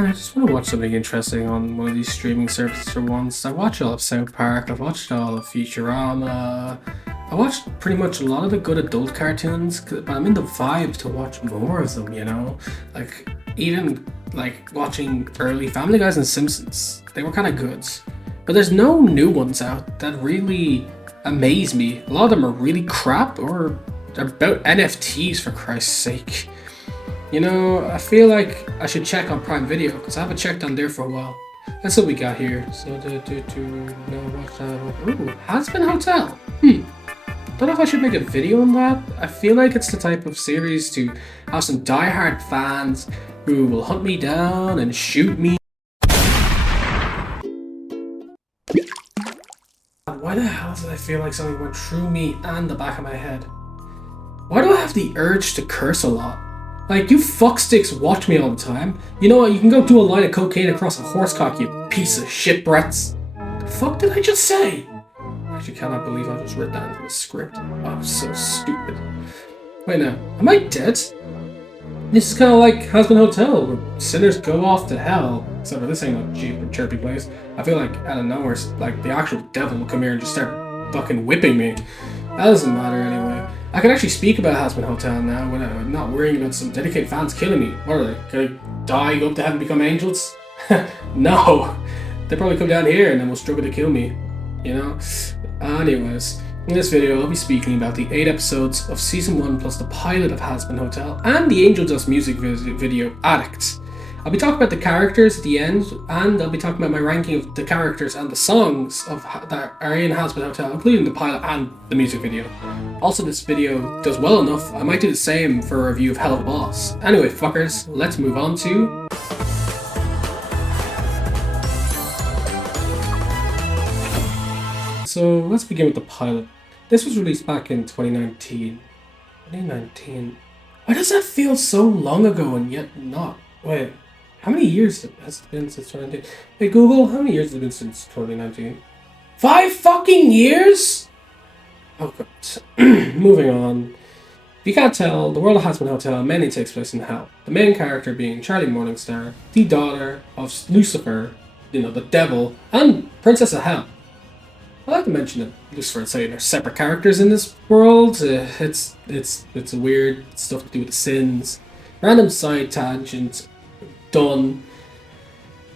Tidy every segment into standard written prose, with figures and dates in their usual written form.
man, I just want to watch something interesting on one of these streaming services for once. I watched all of South Park, I've watched all of Futurama, I watched pretty much a lot of the good adult cartoons, but I'm in the vibe to watch more of them, you know? Like, even like watching early Family Guys and Simpsons, they were kind of good. But there's no new ones out that really amaze me. A lot of them are really crap, or they're about NFTs for Christ's sake. You know, I feel like I should check on Prime Video because I haven't checked on there for a while. That's what we got here. So ooh, Hazbin Hotel. Don't know if I should make a video on that. I feel like it's the type of series to have some diehard fans who will hunt me down and shoot me. Why the hell did I feel like something went through me and the back of my head? Why do I have the urge to curse a lot? Like, you fucksticks watch me all the time. You know what, you can go do a line of cocaine across a horsecock, you piece of shit brats. The fuck did I just say? I actually cannot believe I just read that into the script. Oh, I'm so stupid. Wait now, am I dead? This is kind of like Hazbin Hotel, where sinners go off to hell. Except for this ain't no cheap and chirpy place. I feel like out of nowhere, like the actual devil will come here and just start fucking whipping me. That doesn't matter anyway. I can actually speak about Hazbin Hotel now without not worrying about some dedicated fans killing me. What are they? Gonna die, go up to heaven, become angels? No. They probably come down here and then will struggle to kill me. You know? Anyways, in this video I'll be speaking about the 8 episodes of Season 1 plus the pilot of Hazbin Hotel and the Angel Dust music video Addict. I'll be talking about the characters at the end, and I'll be talking about my ranking of the characters and the songs that are in Hazbin Hotel, including the pilot and the music video. Also, this video does well enough, I might do the same for a review of Hell of a Boss. Anyway, fuckers, let's move on to... So, let's begin with the pilot. This was released back in 2019. 2019? Why does that feel so long ago and yet not? Wait. How many years has it been since 2019? Hey Google, how many years has it been since 2019? 5 fucking years?! Oh god. Moving on. If you can't tell, the world of Hazbin Hotel mainly takes place in hell. The main character being Charlie Morningstar, the daughter of Lucifer, you know, the devil, and Princess of Hell. I like to mention that Lucifer and Satan are separate characters in this world. It's weird stuff to do with the sins. Random side tangents done.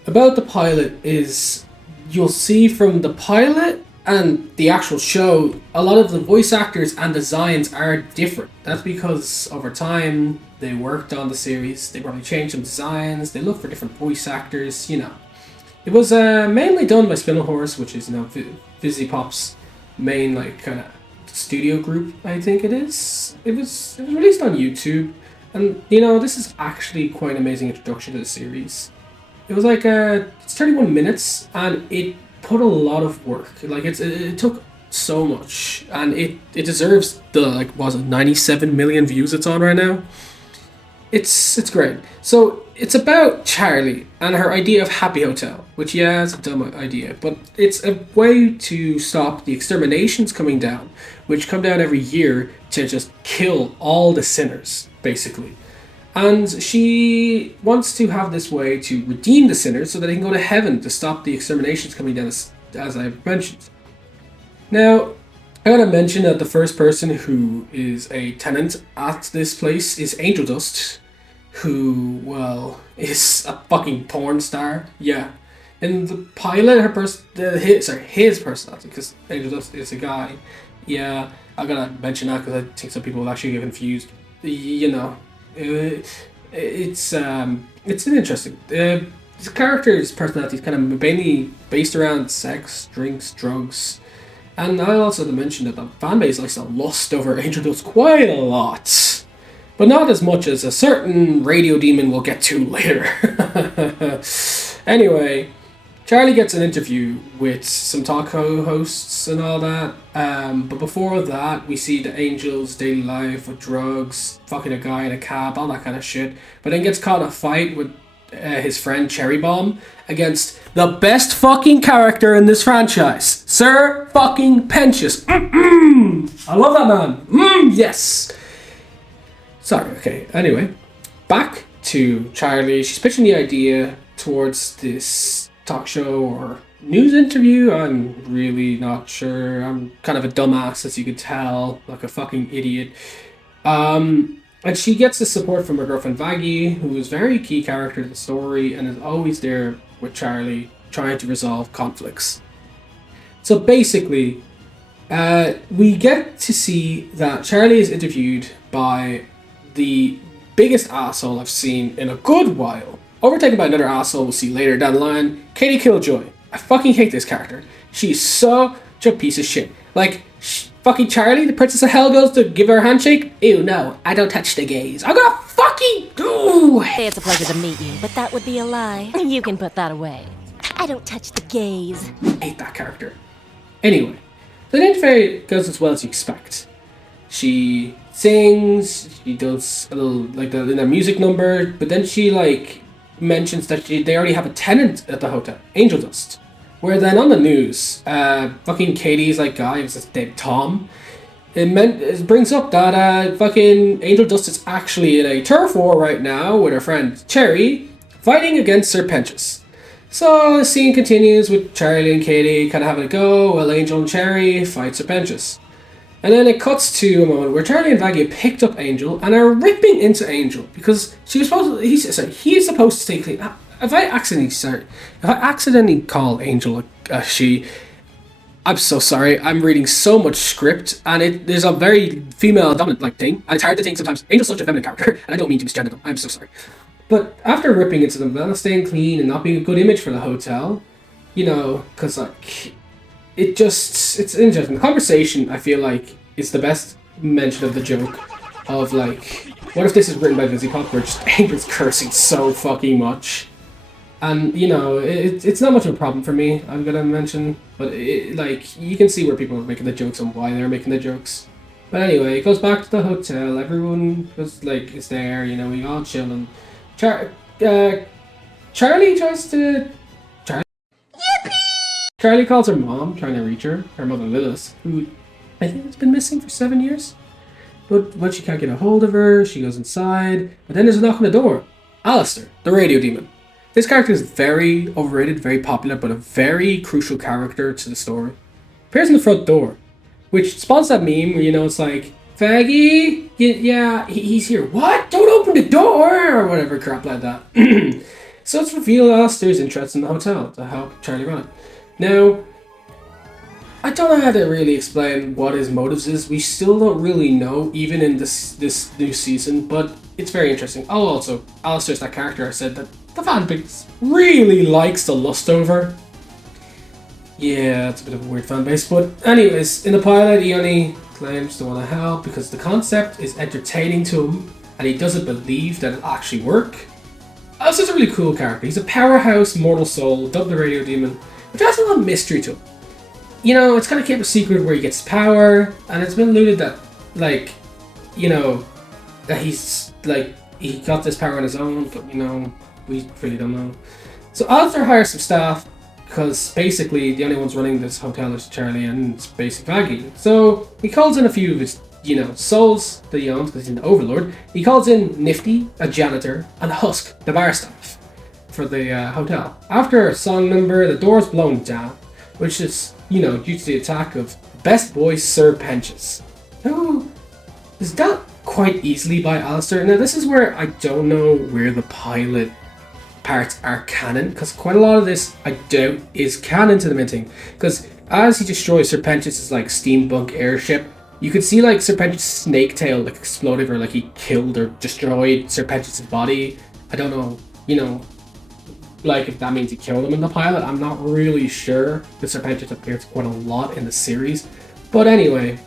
About the pilot is, you'll see from the pilot and the actual show, a lot of the voice actors and designs are different. That's because over time they worked on the series, they probably changed some designs, they look for different voice actors, you know. It was mainly done by SpindleHorse, which is, you know, Vivziepop's main like kind of studio group, I think it is. It was released on YouTube. And, you know, this is actually quite an amazing introduction to the series. It was like, it's 31 minutes, and it put a lot of work. Like, it took so much, and it deserves the, like, was it 97 million views it's on right now? It's great. So, it's about Charlie and her idea of Happy Hotel, which, yeah, it's a dumb idea, but it's a way to stop the exterminations coming down, which come down every year to just kill all the sinners, basically. And she wants to have this way to redeem the sinners so that they can go to heaven to stop the exterminations coming down, as I've mentioned. Now, I gotta mention that the first person who is a tenant at this place is Angel Dust, who, well, is a fucking porn star. Yeah. In the pilot, his personality, because Angel Dust is a guy. Yeah, I gotta mention that because I think some people will actually get confused. You know, it's an interesting. His character's personality is kind of mainly based around sex, drinks, drugs, and I also had to mention that the fanbase likes to lust over Angel Dust quite a lot, but not as much as a certain radio demon we'll get to later. Anyway. Charlie gets an interview with some talk hosts and all that, but before that we see the Angel's daily life with drugs, fucking a guy in a cab, all that kind of shit, but then gets caught in a fight with his friend Cherry Bomb against the best fucking character in this franchise, Sir fucking Pentious. I love that man. Yes. Sorry, okay, anyway, back to Charlie. She's pitching the idea towards this talk show or news interview. I'm really not sure. I'm kind of a dumbass, as you could tell, like a fucking idiot. And she gets the support from her girlfriend Vaggie, who is a very key character to the story and is always there with Charlie, trying to resolve conflicts. So basically, we get to see that Charlie is interviewed by the biggest asshole I've seen in a good while. Overtaken by another asshole we'll see later down the line, Katie Killjoy. I fucking hate this character. She's such a piece of shit. Like, fucking Charlie, the Princess of Hell, goes to give her a handshake. Ew, no, I don't touch the gays. I'm gonna fucking do. It's a pleasure to meet you, but that would be a lie. You can put that away. I don't touch the gays. I hate that character. Anyway, the interview goes as well as you expect. She sings, she does a little, like, in their music number, but then she, like, mentions that they already have a tenant at the hotel, Angel Dust. Where then on the news, fucking Katie's, like, guy, was this named Tom, it brings up that fucking Angel Dust is actually in a turf war right now with her friend Cherry, fighting against Serpentious. So the scene continues with Charlie and Katie kind of having a go while Angel and Cherry fight Serpentious. And then it cuts to a moment where Charlie and Vaggie picked up Angel and are ripping into Angel because she was supposed to, he's supposed to stay clean. If I accidentally call Angel a she, I'm so sorry. I'm reading so much script and there's a very female dominant like thing. And it's hard to think sometimes. Angel's such a feminine character and I don't mean to misgender them. I'm so sorry. But after ripping into them, not staying clean and not being a good image for the hotel, you know, because like, it's interesting. The conversation, I feel like, is the best mention of the joke of like, what if this is written by Vivziepop, where just Angel's cursing so fucking much. And, you know, it's not much of a problem for me, I'm gonna mention, but like, you can see where people are making the jokes and why they're making the jokes. But anyway, it goes back to the hotel, everyone was like, is there, you know, we all chilling. Charlie tries to... Charlie calls her mom, trying to reach her mother Lilith, who I think has been missing for 7 years. But when she can't get a hold of her, she goes inside, but then there's a knock on the door. Alistair, the radio demon. This character is very overrated, very popular, but a very crucial character to the story. Appears in the front door, which spawns that meme where, you know, it's like, Faggy? Yeah, he's here. What? Don't open the door! Or whatever crap like that. So it's revealed Alistair's interest in the hotel to help Charlie run it. Now, I don't know how to really explain what his motives is. We still don't really know, even in this new season, but it's very interesting. Oh, also, Alistair's that character I said that the fanbase really likes to lust over. Yeah, it's a bit of a weird fanbase, but anyways, in the pilot, he only claims to want to help because the concept is entertaining to him, and he doesn't believe that it'll actually work. Alistair's a really cool character. He's a powerhouse mortal soul, dubbed the radio demon, which has a lot of mystery to him. You know, it's kind of kept a secret where he gets power, and it's been alluded that, like, you know, that he's, like, he got this power on his own, but, you know, we really don't know. So Alistair hires some staff, because basically the only ones running this hotel is Charlie and it's basically Vaggie. So he calls in a few of his, you know, souls that he owns, because he's an overlord. He calls in Nifty, a janitor, and Husk, the bar staff, for the hotel. After a song number, the door's blown down, which is, you know, due to the attack of best boy Serpentious, who is dealt quite easily by Alistair. Now this is where I don't know where the pilot parts are canon, because quite a lot of this I doubt is canon to the main thing, because as he destroys Serpentious' like steampunk airship, you could see like Serpentious' snake tail like exploded, or like he killed or destroyed Serpentious' body. I don't know, you know, like if that means he killed him in the pilot. I'm not really sure, because Serpentious appears quite a lot in the series. But anyway,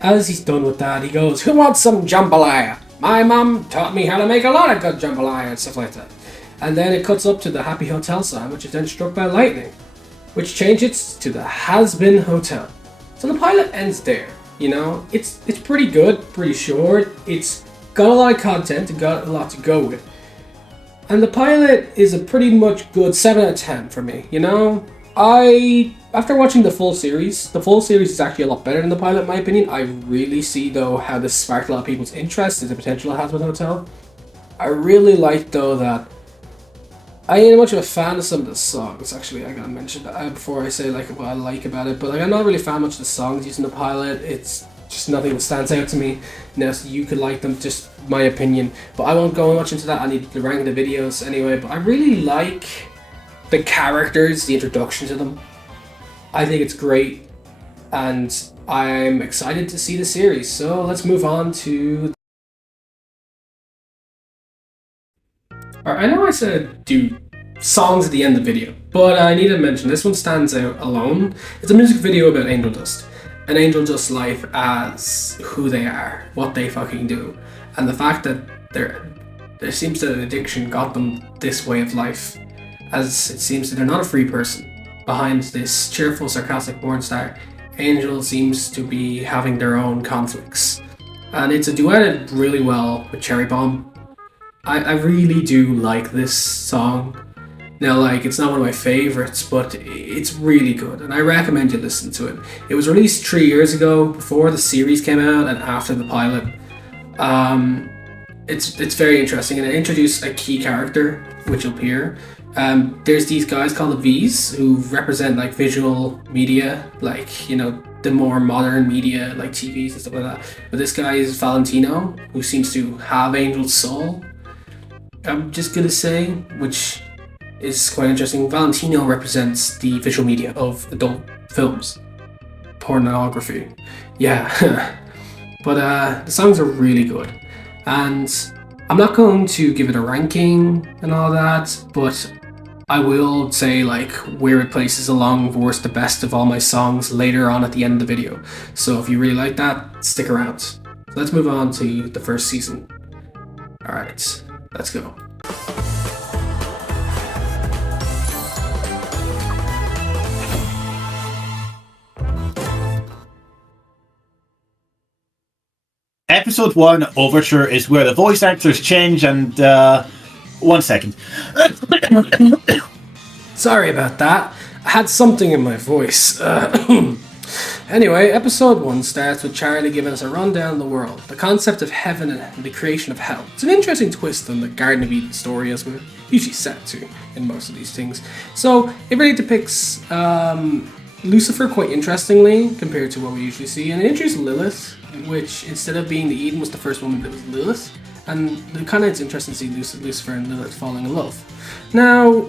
as he's done with that, he goes, "Who wants some jambalaya? My mom taught me how to make a lot of good jambalaya," and stuff like that. And then it cuts up to the Happy Hotel sign, which is then struck by lightning, which changes to the Hazbin Hotel. So the pilot ends there. You know, it's pretty good, pretty short. It's got a lot of content, it got a lot to go with. And the pilot is a pretty much good 7 out of 10 for me. You know, after watching the full series is actually a lot better than the pilot in my opinion. I really see though how this sparked a lot of people's interest in the potential of Hazbin Hotel. I really like though that I ain't much of a fan of some of the songs, actually. I gotta mention that before I say like what I like about it. But like, I'm not really a fan of much of the songs using the pilot. It's just nothing that stands out to me. Now, so you could like them, just my opinion. But I won't go much into that. I need to rank the videos anyway. But I really like the characters, the introduction to them. I think it's great, and I'm excited to see the series. So let's move on to. Alright, I know I said do songs at the end of the video, but I need to mention this one stands out alone. It's a music video about Angel Dust. And Angel Dust's life as who they are, what they fucking do. And the fact that there seems that an addiction got them this way of life. As it seems that they're not a free person. Behind this cheerful, sarcastic porn star, Angel seems to be having their own conflicts. And it's a duetted really well with Cherry Bomb. I really do like this song. Now, like, it's not one of my favorites, but it's really good, and I recommend you listen to it. It was released 3 years ago, before the series came out and after the pilot. It's very interesting, and it introduced a key character, which you'll hear. There's these guys called the V's, who represent like visual media, like, you know, the more modern media, like TVs and stuff like that. But this guy is Valentino, who seems to have Angel's soul. I'm just gonna say, which is quite interesting. Valentino represents the visual media of adult films, pornography. Yeah, but the songs are really good, and I'm not going to give it a ranking and all that, but I will say like where it places along worst to best of all my songs later on at the end of the video. So if you really like that, stick around. So let's move on to the first season. All right. Let's go. Episode 1 Overture is where the voice actors change and 1 second. Sorry about that. I had something in my voice. Anyway, episode 1 starts with Charlie giving us a rundown of the world, the concept of heaven and the creation of hell. It's an interesting twist on the Garden of Eden story, as we're usually set to in most of these things. So it really depicts Lucifer quite interestingly compared to what we usually see, and it introduces Lilith, which instead of being the Eden was the first woman that was Lilith, and it's interesting to see Lucifer and Lilith falling in love. Now,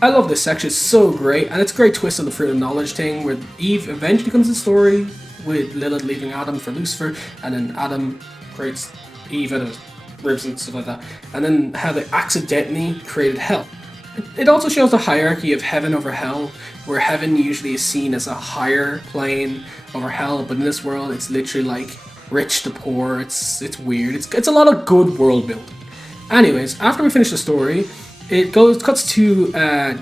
I love this section, it's so great, and it's a great twist on the fruit of knowledge thing, where Eve eventually comes to the story, with Lilith leaving Adam for Lucifer, and then Adam creates Eve out of ribs and stuff like that, and then how they accidentally created hell. It also shows the hierarchy of heaven over hell, where heaven usually is seen as a higher plane over hell, but in this world it's literally like rich to poor. It's weird. It's a lot of good world building. Anyways, after we finish the story, it cuts to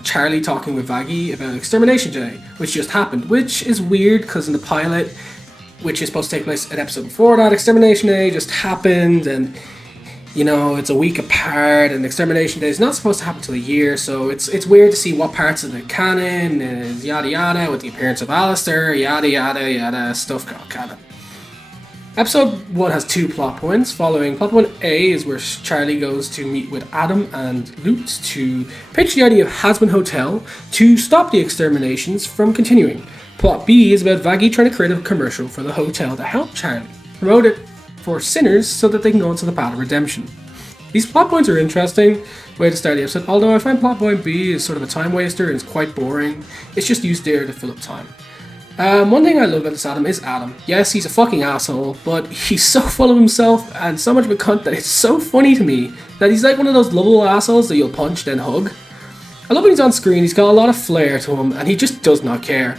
Charlie talking with Vaggie about Extermination Day, which just happened, which is weird because in the pilot, which is supposed to take place an episode before that, Extermination Day just happened, and you know, it's a week apart, and Extermination Day is not supposed to happen till a year, so it's weird to see what parts of the canon is yada yada, with the appearance of Alistair, yada yada yada, stuff got canon. Episode 1 has 2 plot points. Following plot point A is where Charlie goes to meet with Adam and Lute to pitch the idea of Hazbin Hotel to stop the exterminations from continuing. Plot B is about Vaggie trying to create a commercial for the hotel to help Charlie promote it for sinners so that they can go into the path of redemption. These plot points are interesting way to start the episode, although I find plot point B is sort of a time waster and it's quite boring. It's just used there to fill up time. One thing I love about this Adam is Adam. Yes, he's a fucking asshole, but he's so full of himself and so much of a cunt that it's so funny to me that he's like one of those lovable assholes that you'll punch then hug. I love when he's on screen, he's got a lot of flair to him and he just does not care.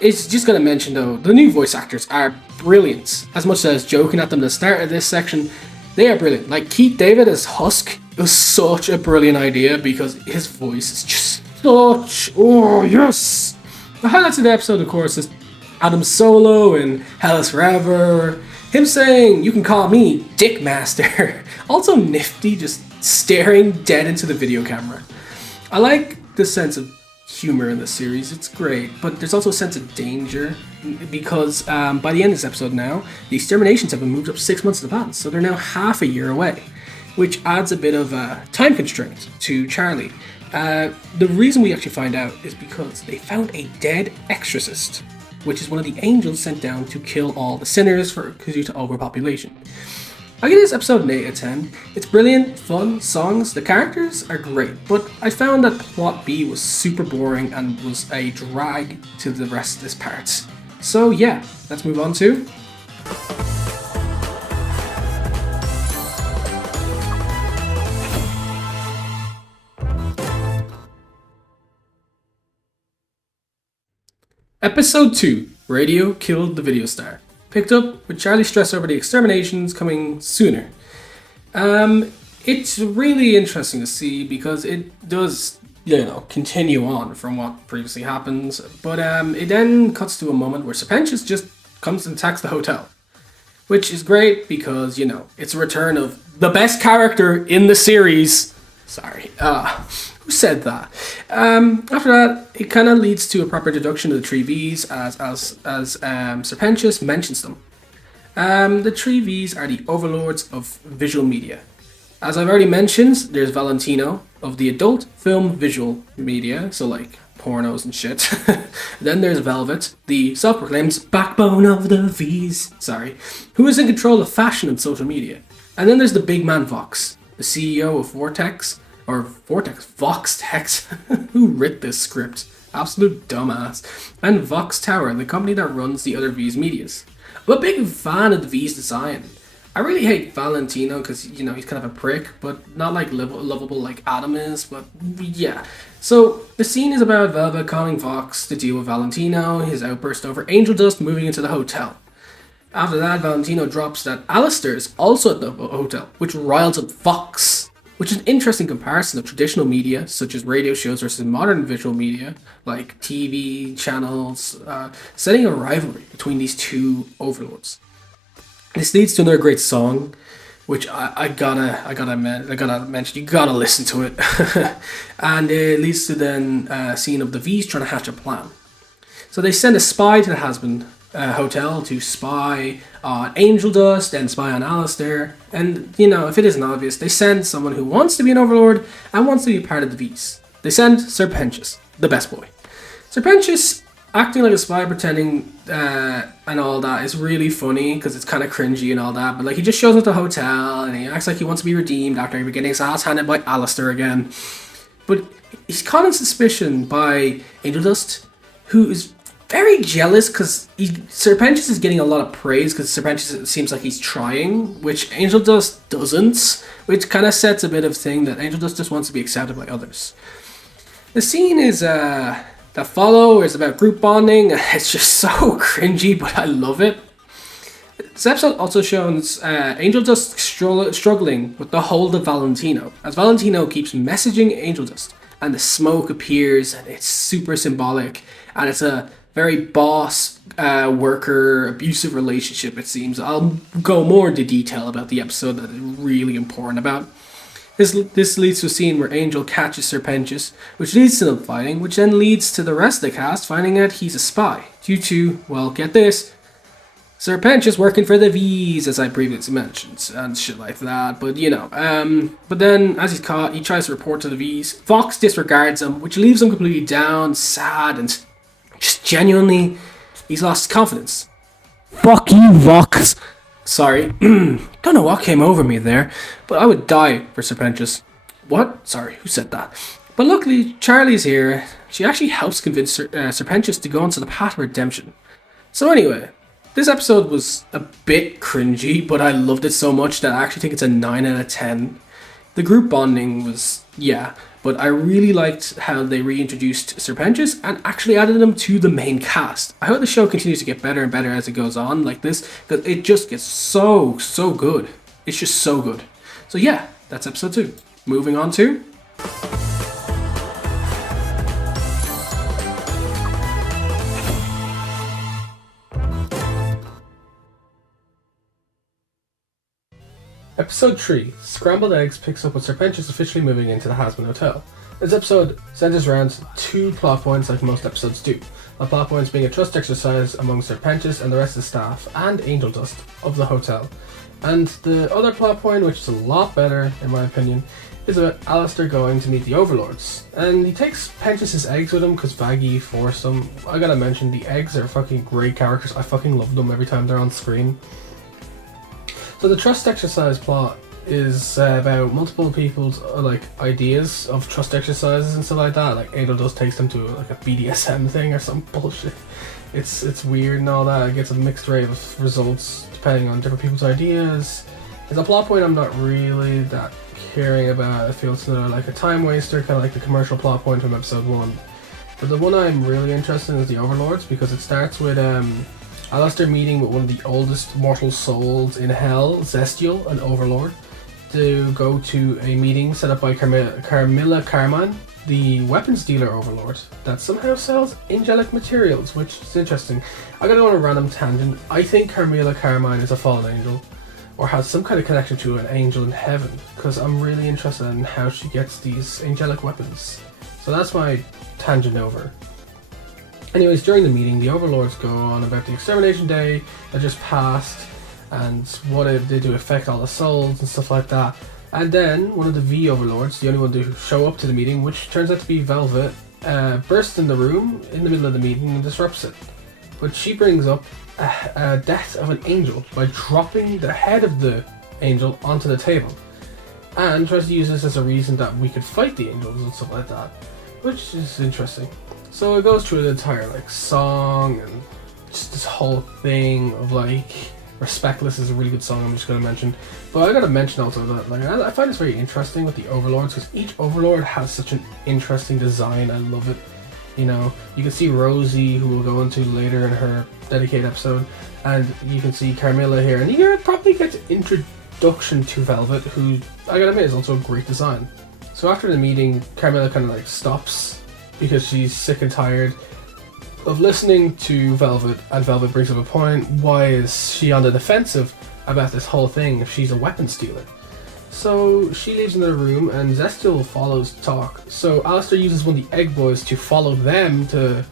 It's just gonna mention though, the new voice actors are brilliant. As much as joking at them at the start of this section, they are brilliant. Like Keith David as Husk was such a brilliant idea because his voice is just such, oh yes! The highlights of the episode, of course, is Adam's solo in Hell is Forever, him saying, "You can call me Dick Master." Also nifty, just staring dead into the video camera. I like the sense of humor in this series, it's great, but there's also a sense of danger because by the end of this episode now, the exterminations have been moved up 6 months in advance, so they're now half a year away. which adds a bit of a time constraint to Charlie. The reason we actually find out is because they found a dead exorcist, which is one of the angels sent down to kill all the sinners due to overpopulation. I give this episode an 8 out of 10. It's brilliant, fun, songs, the characters are great, but I found that plot B was super boring and was a drag to the rest of this part. So yeah, let's move on to... Episode 2, Radio Killed the Video Star. Picked up with Charlie's stress over the exterminations coming sooner. It's really interesting to see because it does, continue on from what previously happens, but it then cuts to a moment where Serpentius just comes and attacks the hotel, which is great because, it's a return of the best character in the series. Sorry, who said that? After that, it kind of leads to a proper introduction of the three Vs as Serpentius mentions them. The three Vs are the overlords of visual media. As I've already mentioned, there's Valentino of the adult film visual media, so like pornos and shit. Then there's Velvet, the self-proclaimed backbone of the Vs, who is in control of fashion and social media. And then there's the big man Vox, the CEO of Voxtex, who writ this script? Absolute dumbass. And Vox Tower, the company that runs the other V's medias. I'm a big fan of the V's design. I really hate Valentino because, he's kind of a prick, but not like lovable like Adam is, but yeah. So the scene is about Velvet calling Vox to deal with Valentino, his outburst over angel dust moving into the hotel. After that, Valentino drops that Alistair is also at the hotel, which riles up Vox, which is an interesting comparison of traditional media, such as radio shows versus modern visual media, like TV channels, setting a rivalry between these two overlords. This leads to another great song, which I gotta mention. You gotta listen to it, and it leads to then a scene of the V's trying to hatch a plan. So they send a spy to the Hazbin hotel to spy on Angel Dust and spy on Alistair. And, if it isn't obvious, they send someone who wants to be an overlord and wants to be part of the V's. They send Serpentius, the best boy. Serpentius, acting like a spy, pretending and all that is really funny because it's kind of cringy and all that. But, he just shows up at the hotel and he acts like he wants to be redeemed after getting his ass handed by Alistair again. But he's caught in suspicion by Angel Dust, who is very jealous because Serpentius is getting a lot of praise because Serpentius seems like he's trying, which Angel Dust doesn't, which kind of sets a bit of thing that Angel Dust just wants to be accepted by others. The scene is that follow is about group bonding. It's just so cringy, but I love it. This episode also shows Angel Dust struggling with the hold of Valentino, as Valentino keeps messaging Angel Dust, and the smoke appears, and it's super symbolic, and it's a very boss worker abusive relationship, it seems. I'll go more into detail about the episode that is really important about. This leads to a scene where Angel catches Serpentius, which leads to them fighting, which then leads to the rest of the cast finding out he's a spy, due to, well, get this, Serpentius working for the V's, as I previously mentioned, and shit like that, but but then, as he's caught, he tries to report to the V's. Vox disregards him, which leaves him completely down, sad, and just genuinely, he's lost confidence. Fuck you, Vox. Sorry, don't know what came over me there, but I would die for Serpentius. What? Sorry, who said that? But luckily, Charlie's here. She actually helps convince Serpentius to go onto the path of redemption. So anyway, this episode was a bit cringy, but I loved it so much that I actually think it's a 9 out of 10. The group bonding was, yeah, but I really liked how they reintroduced Serpentius and actually added him to the main cast. I hope the show continues to get better and better as it goes on like this, because it just gets so good. It's just so good. So yeah, that's episode 2. Moving on to... Episode 3, Scrambled Eggs picks up with Serpentius officially moving into the Hazbin Hotel. This episode centers around 2 plot points like most episodes do. The plot points being a trust exercise among Serpentius and the rest of the staff and Angel Dust of the hotel, And the other plot point, which is a lot better in my opinion, is about Alistair going to meet the Overlords. And he takes Pentious' eggs with him because Vaggie forced them. I gotta mention, the eggs are fucking great characters. I fucking love them every time they're on screen. So the trust exercise plot is about multiple people's like ideas of trust exercises and stuff like that. Like Angel Dust takes them to like a BDSM thing or some bullshit. It's weird and all that. It gets a mixed array of results depending on different people's ideas. It's a plot point I'm not really that caring about. I feel it's like a time waster, kind of like the commercial plot point from episode 1. But the one I'm really interested in is the Overlords, because it starts with Alistair meeting with one of the oldest mortal souls in hell, Zestial, an Overlord, to go to a meeting set up by Carmilla Carmine, the weapons dealer Overlord, that somehow sells angelic materials, which is interesting. I gotta go on a random tangent. I think Carmilla Carmine is a fallen angel, or has some kind of connection to an angel in heaven, because I'm really interested in how she gets these angelic weapons. So that's my tangent over. Anyways, during the meeting, the Overlords go on about the Extermination Day that just passed, and what they do affect all the souls and stuff like that. And then one of the V Overlords, the only one to show up to the meeting, which turns out to be Velvet, bursts in the room in the middle of the meeting and disrupts it. But she brings up a death of an angel by dropping the head of the angel onto the table, and tries to use this as a reason that we could fight the angels and stuff like that, which is interesting. So it goes through the entire like song and just this whole thing of like Respectless is a really good song I'm just going to mention. But I got to mention also that like I find this very interesting with the Overlords, because each Overlord has such an interesting design. I love it. You know, you can see Rosie, who we'll go into later in her dedicated episode, and you can see Carmilla here, and you probably get an introduction to Velvet, who I gotta admit is also a great design. So after the meeting, Carmilla kind of like stops because she's sick and tired of listening to Velvet, and Velvet brings up a point. Why is she on the defensive about this whole thing if she's a weapon stealer? So she leaves in the room, and Zestial follows to talk. So Alistair uses one of the Egg Boys to follow them to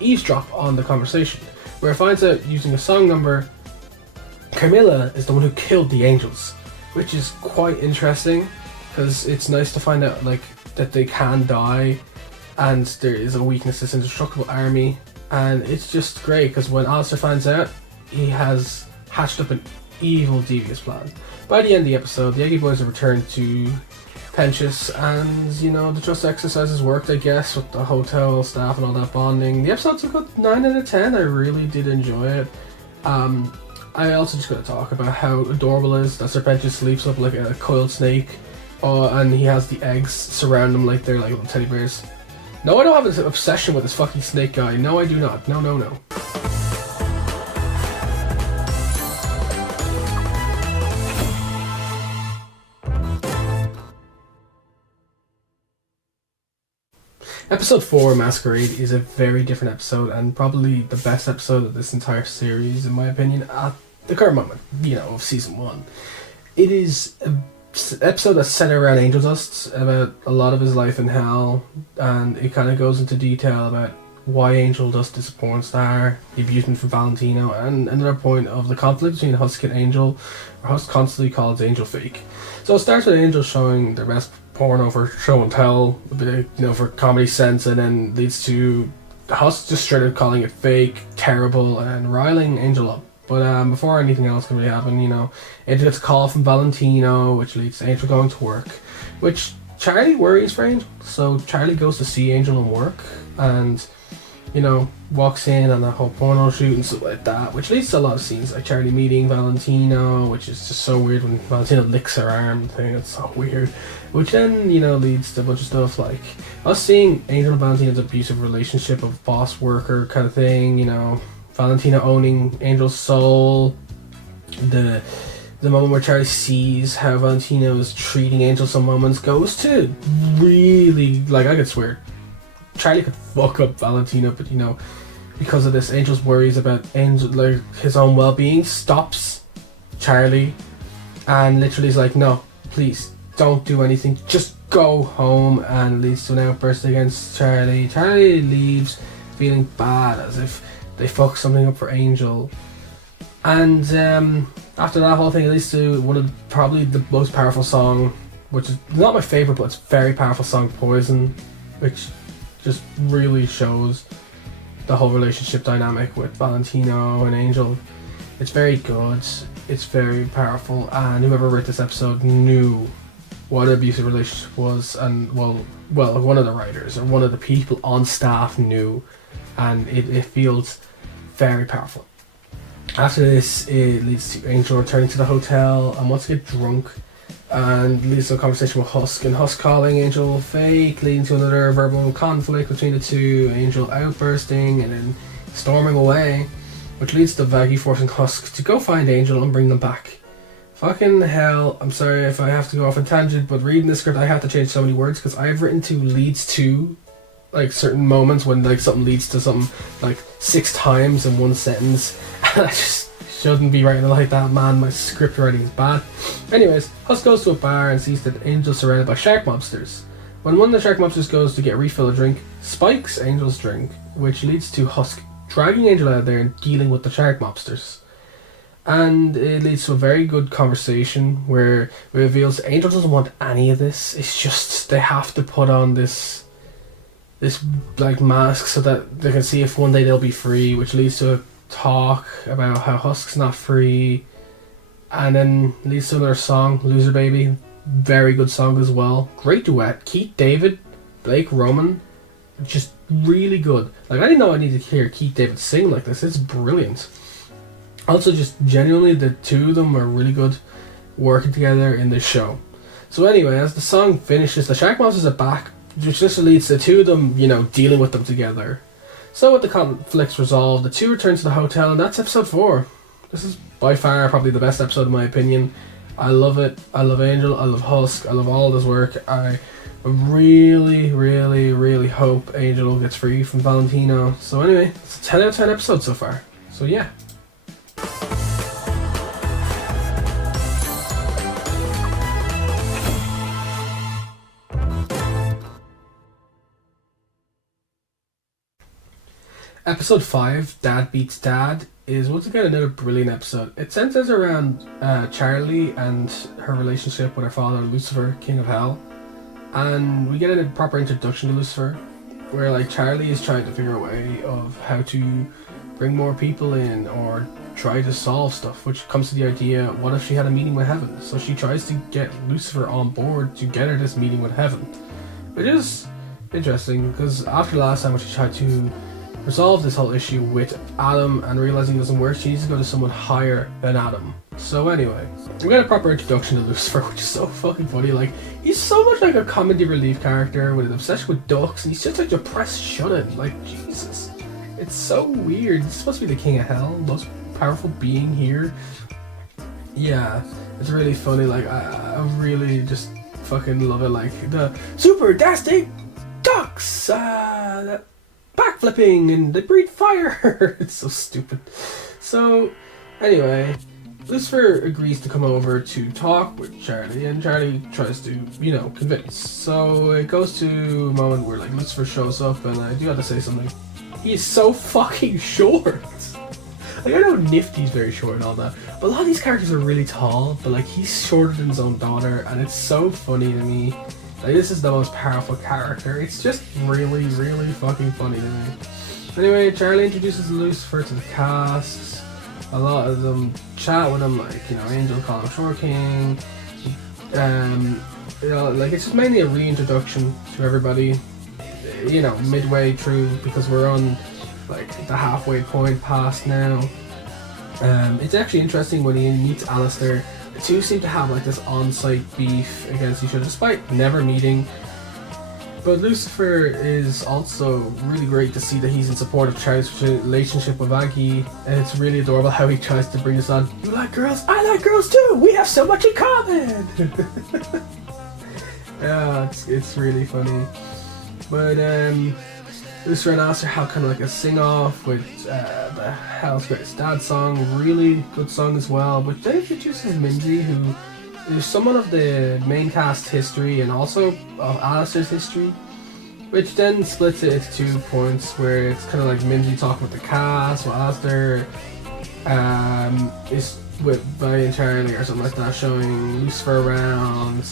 eavesdrop on the conversation, where it finds out using a song number, Carmilla is the one who killed the angels, which is quite interesting, because it's nice to find out like that they can die, and there is a weakness, this indestructible army, and it's just great because when Alistair finds out, he has hatched up an evil, devious plan. By the end of the episode, the Eggy Boys have returned to Pentious, and you know, the trust exercises worked, I guess, with the hotel staff and all that bonding. The episode's a good 9 out of 10. I really did enjoy it. I also just gotta talk about how adorable it is that Sir Pentious sleeps up like a coiled snake, and he has the eggs surround him like they're like little teddy bears. No, I don't have an obsession with this fucking snake guy. No, I do not. No, no, no. Episode 4, Masquerade, is a very different episode, and probably the best episode of this entire series, in my opinion, at the current moment, you know, of Season 1. It is an episode that's centered around Angel Dust, about a lot of his life in hell, and it kind of goes into detail about why Angel Dust is a porn star, the abusement from Valentino, and another point of the conflict between Husk and Angel, where Husk constantly calls Angel fake. So it starts with Angel showing their best porno for show and tell, a bit, you know, for comedy sense, and then leads to Husk just straight up calling it fake, terrible, and riling Angel up. But before anything else can really happen, you know, Angel gets a call from Valentino, which leads to Angel going to work, which Charlie worries for Angel. So Charlie goes to see Angel in work, and you know, walks in on that whole porno shoot and stuff like that, which leads to a lot of scenes like Charlie meeting Valentino, which is just so weird when Valentino licks her arm thing. It's so weird, which then, you know, leads to a bunch of stuff like us seeing Angel and Valentino's abusive relationship of boss worker kind of thing, you know, Valentino owning Angel's soul, the moment where Charlie sees how Valentino is treating Angel some moments goes to really, like, I could swear Charlie could fuck up Valentino, but you know, because of this, Angel's worries about Angel, like his own well-being, stops Charlie and literally is like, no, please don't do anything, just go home, and leads to an outburst against Charlie. Charlie leaves feeling bad, as if they fucked something up for Angel, and After that whole thing, it leads to one of probably the most powerful song, which is not my favorite, but it's a very powerful song, Poison, which just really shows the whole relationship dynamic with Valentino and Angel. It's very good, it's very powerful, and whoever wrote this episode knew what an abusive relationship was, and well, one of the writers or one of the people on staff knew, and it feels very powerful. After this, it leads to Angel returning to the hotel and wants to get drunk, and leads to a conversation with Husk, and Husk calling Angel fake, leading to another verbal conflict between the two, Angel outbursting and then storming away, which leads to Vaggie forcing Husk to go find Angel and bring them back. Fucking hell, I'm sorry if I have to go off a tangent, but reading this script I have to change so many words because I've written to leads to, like, certain moments when like something leads to something like 6 times in one sentence, and I just shouldn't be writing it like that, man. My script writing is bad. Anyways, Husk goes to a bar and sees that Angel's surrounded by shark mobsters. When one of the shark mobsters goes to get a refill of drink, spikes Angel's drink, which leads to Husk dragging Angel out of there and dealing with the shark mobsters. And it leads to a very good conversation where it reveals Angel doesn't want any of this. It's just they have to put on this like mask so that they can see if one day they'll be free, which leads to a talk about how Husk's not free, and then leads to another song, Loser Baby. Very good song as well. Great duet. Keith David, Blake Roman, just really good. Like, I didn't know I needed to hear Keith David sing like this. It's brilliant. Also, just genuinely, the two of them are really good working together in this show. So anyway, as the song finishes, the Shark Monsters are back, which just leads to the two of them, dealing with them together. So with the conflicts resolved, the two return to the hotel, and that's episode 4. This is by far probably the best episode in my opinion. I love it. I love Angel. I love Husk. I love all this work. I really, really, really hope Angel gets free from Valentino. So anyway, it's a 10 out of 10 episode so far. So yeah. Episode 5, Dad Beats Dad, is once again another brilliant episode. It centers around Charlie and her relationship with her father, Lucifer, King of Hell. And we get a proper introduction to Lucifer, where like Charlie is trying to figure a way of how to bring more people in or try to solve stuff, which comes to the idea, what if she had a meeting with heaven? So she tries to get Lucifer on board to get her this meeting with heaven. Which is interesting, because after last time when she tried to resolve this whole issue with Adam and realizing it doesn't work, she needs to go to someone higher than Adam. So anyway, we got a proper introduction to Lucifer, which is so fucking funny. Like, he's so much like a comedy relief character with an obsession with ducks, and he's just like depressed shut-in. Like, Jesus. It's so weird. He's supposed to be the king of hell, most powerful being here. Yeah, it's really funny. Like, I really just fucking love it. Like, the super dastic ducks, backflipping, and they breathe fire. It's so stupid. So, anyway, Lucifer agrees to come over to talk with Charlie, and Charlie tries to, convince. So it goes to a moment where, like, Lucifer shows up, and I do have to say something. He's so fucking short. Like, I know Nifty's very short and all that, but a lot of these characters are really tall, but, like, he's shorter than his own daughter, and it's so funny to me. Like, this is the most powerful character. It's just really, really fucking funny to me. Anyway, Charlie introduces Lucifer to the cast. A lot of them chat with him, like, Angel calling him Shore King. Like, it's just mainly a reintroduction to everybody, midway through, because we're on, like, the halfway point past now. It's actually interesting when he meets Alistair. The two seem to have like this on-site beef against each other despite never meeting. But Lucifer is also really great to see that he's in support of Charlie's relationship with Aggie, and it's really adorable how he tries to bring this on. You like girls? I like girls too! We have so much in common! Yeah, it's really funny. But Lucifer and Alistair have kind of like a sing-off with the Hell's Greatest Dad song, really good song as well. But then introduces Minzy, who is someone of the main cast history and also of Alistair's history, which then splits it into 2 points, where it's kind of like Minzy talking with the cast, while Alistair is with Vaggie and Charlie or something like that, showing Lucifer around.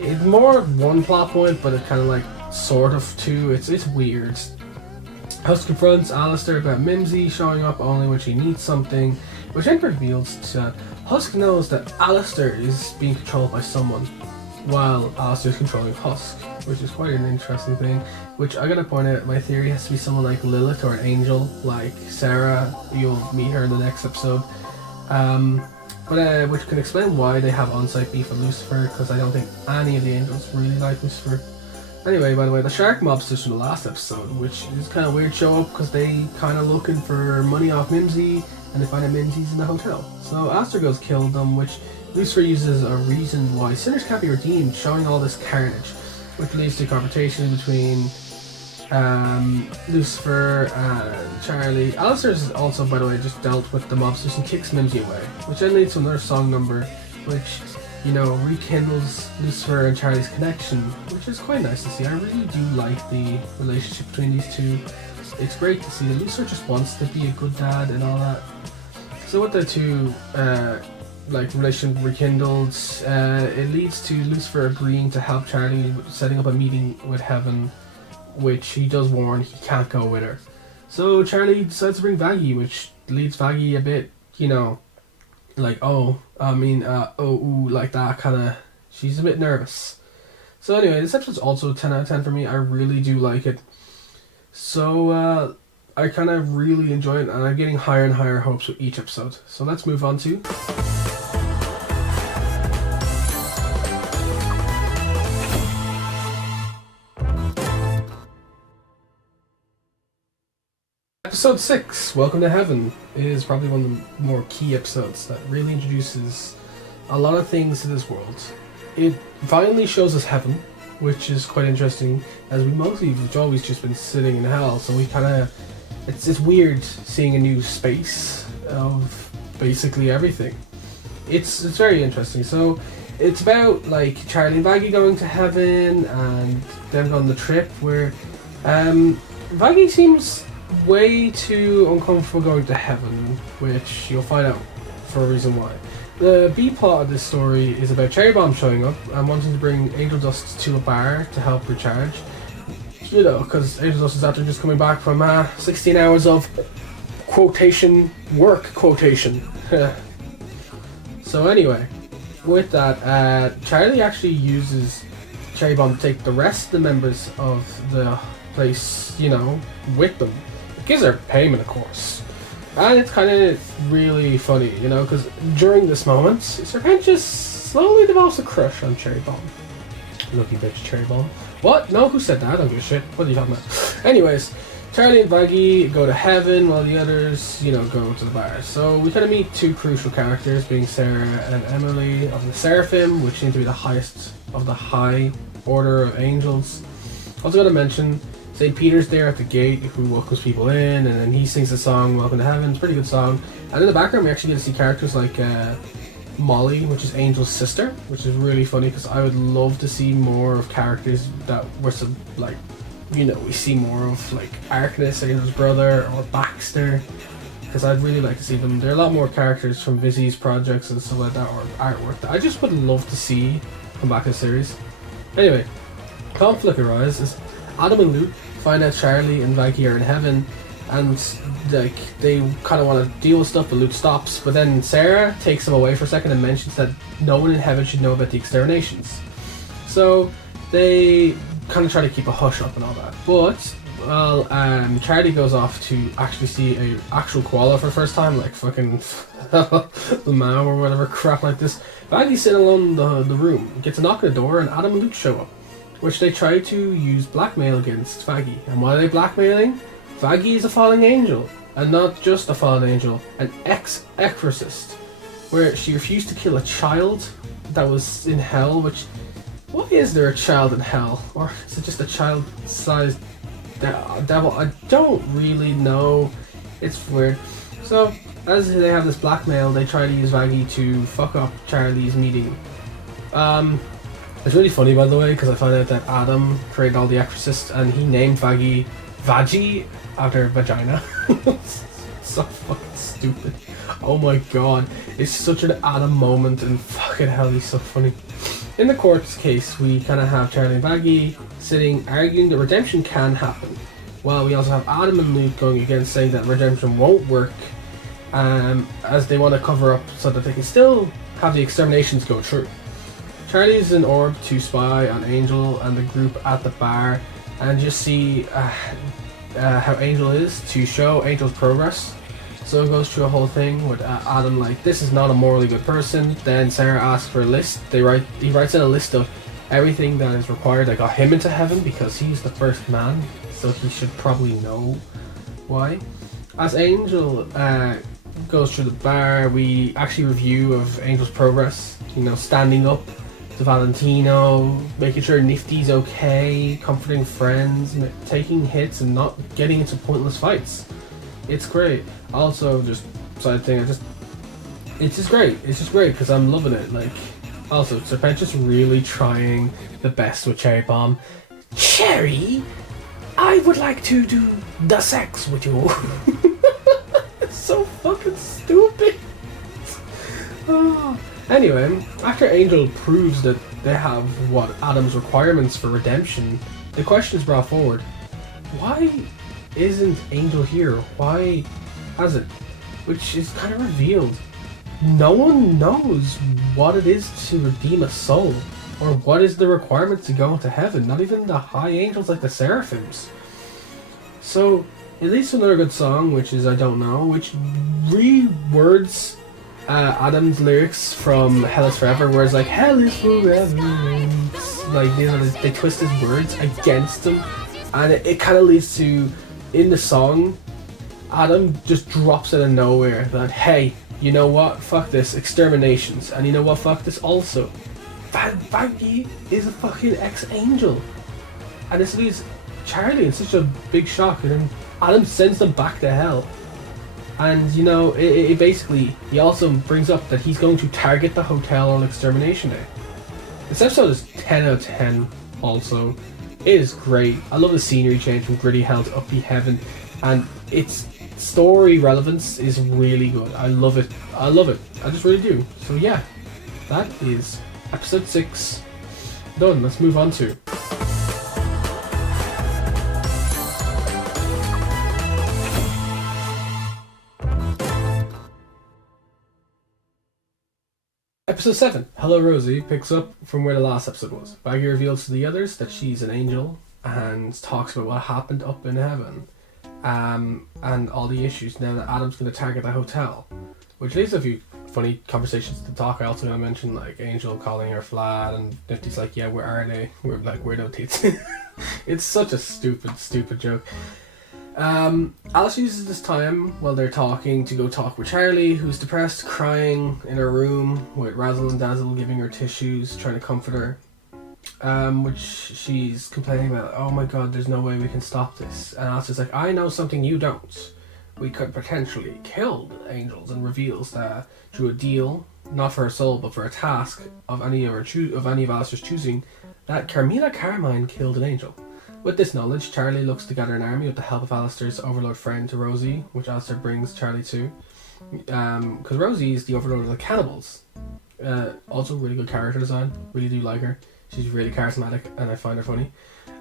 It's more one plot point, but it's kind of like sort of two. It's weird. Husk confronts Alistair about Mimsy showing up only when she needs something, which then reveals that Husk knows that Alistair is being controlled by someone, while Alistair is controlling Husk, which is quite an interesting thing. Which I gotta point out, my theory has to be someone like Lilith or an angel, like Sarah. You'll meet her in the next episode. Which can explain why they have on-site beef with Lucifer, because I don't think any of the angels really like Lucifer. Anyway, by the way, the shark mobsters from the last episode, which is kind of weird, show up because they kind of looking for money off Mimsy, and they find out Mimsy's in the hotel. So Aster goes killed them, which Lucifer uses a reason why sinners can't be redeemed, showing all this carnage, which leads to a confrontation between Lucifer and Charlie. Alistair's also, by the way, just dealt with the mobsters and kicks Mimsy away, which then leads to another song number, which, you know, rekindles Lucifer and Charlie's connection, which is quite nice to see. I really do like the relationship between these two. It's great to see that Lucifer just wants to be a good dad and all that. So with the two relationship rekindled, it leads to Lucifer agreeing to help Charlie setting up a meeting with Heaven, which he does warn he can't go with her. So Charlie decides to bring Vaggie, which leads Vaggie a bit, you know, like, like that kind of. She's a bit nervous. So anyway, this episode's also 10 out of 10 for me. I really do like it. So I kind of really enjoy it, and I'm getting higher and higher hopes with each episode. So let's move on to Episode 6, Welcome to Heaven, is probably one of the more key episodes that really introduces a lot of things to this world. It finally shows us heaven, which is quite interesting, as we've always just been sitting in hell, so we kind of, it's weird seeing a new space of basically everything. It's very interesting. So it's about like Charlie and Vaggie going to heaven and them on the trip where Vaggie seems way too uncomfortable going to heaven, which you'll find out for a reason why. The B plot of this story is about Cherry Bomb showing up and wanting to bring Angel Dust to a bar to help recharge. You know, because Angel Dust is after just coming back from 16 hours of work quotation. So anyway, with that, Charlie actually uses Cherry Bomb to take the rest of the members of the place, you know, with them. It gives her payment, of course. And it's kind of really funny, you know, because during this moment, Serpent just slowly develops a crush on Cherry Bomb. Lucky bitch, Cherry Bomb. What? No, who said that? I don't give a shit. What are you talking about? Anyways, Charlie and Vaggie go to heaven while the others, you know, go to the bar. So we kind of meet two crucial characters, being Sarah and Emily of the Seraphim, which seem to be the highest of the high order of angels. Also got to mention St. Peter's there at the gate, who welcomes people in, and then he sings the song Welcome to Heaven. It's a pretty good song. And in the background we actually get to see characters like Molly, which is Angel's sister, which is really funny because I would love to see more of characters that were some, like, you know, we see more of like Arcanus, Angel's brother, or Baxter, because I'd really like to see them. There are a lot more characters from Vizzy's projects and stuff like that, or artwork that I just would love to see come back in the series. Anyway, conflict arises. Adam and Luke find out Charlie and Vaggie are in heaven, and like they kind of want to deal with stuff, but Luke stops. But then Sarah takes them away for a second and mentions that no one in heaven should know about the exterminations. So they kind of try to keep a hush up and all that. But well, Charlie goes off to actually see a actual koala for the first time, like fucking the Mao or whatever crap like this. Vaggie's sitting alone in the room, gets a knock on the door, and Adam and Luke show up, which they try to use blackmail against Vaggie. And why are they blackmailing? Vaggie is a fallen angel, and not just a fallen angel, an exorcist, where she refused to kill a child that was in hell, which, why is there a child in hell? Or is it just a child-sized devil? I don't really know. It's weird. So, as they have this blackmail, they try to use Vaggie to fuck up Charlie's meeting. It's really funny, by the way, because I found out that Adam created all the exorcists and he named Vaggie Vaggie after vagina. so fucking stupid. Oh my god, it's such an Adam moment, and fucking hell, he's so funny. In the court case, we kind of have Charlie and Vaggie sitting, arguing that redemption can happen. Well, we also have Adam and Luke going against, saying that redemption won't work, as they want to cover up so that they can still have the exterminations go through. Charlie is an orb to spy on Angel and the group at the bar, and just see how Angel is, to show Angel's progress. So it goes through a whole thing with Adam like, this is not a morally good person. Then Sarah asks for a list. He writes in a list of everything that is required that got him into heaven, because he's the first man, so he should probably know why. As Angel goes through the bar, we actually review of Angel's progress, you know, standing up to Valentino, making sure Nifty's okay, comforting friends, taking hits and not getting into pointless fights. It's great. Also, just side thing, it's just great. It's just great because I'm loving it. Like, also, Serpentious really trying the best with Cherry Bomb. Cherry, I would like to do the sex with you. It's so fucking stupid. Oh. Anyway, after Angel proves that they have what Adam's requirements for redemption, the question is brought forward: why isn't Angel here? Why has it? Which is kind of revealed. No one knows what it is to redeem a soul, or what is the requirement to go into heaven. Not even the high angels like the seraphims. So it leads to another good song, which is I Don't Know, which rewords Adam's lyrics from Hell is Forever, where it's like, hell is forever. Like, you know, they twist his words against him, and it kind of leads to, in the song, Adam just drops out of nowhere that, hey, you know what, fuck this, exterminations, and you know what, fuck this also, Vaggie is a fucking ex-angel. And this leaves Charlie in such a big shock, and then Adam sends them back to hell. And, you know, it basically, he also brings up that he's going to target the hotel on Extermination Day. This episode is 10 out of 10 also. It is great. I love the scenery change from gritty hell to upbeat heaven. And its story relevance is really good. I love it. I love it. I just really do. So yeah, that is episode 6 done. Let's move on to... Episode 7, Hello Rosie, picks up from where the last episode was. Vaggie reveals to the others that she's an angel and talks about what happened up in heaven, and all the issues now that Adam's going to target the hotel, which leads to a few funny conversations to talk. I also going to mention like Angel calling her flat, and Nifty's like, yeah, where are they? We're like, we're no teeth. It's such a stupid joke. Alice uses this time while they're talking to go talk with Charlie, who's depressed, crying in her room with Razzle and Dazzle giving her tissues, trying to comfort her, which she's complaining about. Oh my god, there's no way we can stop this. And Alice is like, I know something you don't. We could potentially kill the angels, and reveals that through a deal, not for her soul but for a task of any of Alice's choosing, that Carmilla Carmine killed an angel. With this knowledge, Charlie looks to gather an army with the help of Alistair's overlord friend to Rosie, which Alistair brings Charlie to. Because Rosie is the overlord of the cannibals. Also really good character design, really do like her. She's really charismatic and I find her funny.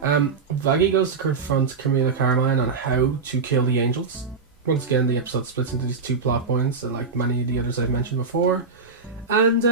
Vaggie goes to confront Camilla Carmine on how to kill the angels. Once again, the episode splits into these 2 plot points, like many of the others I've mentioned before. And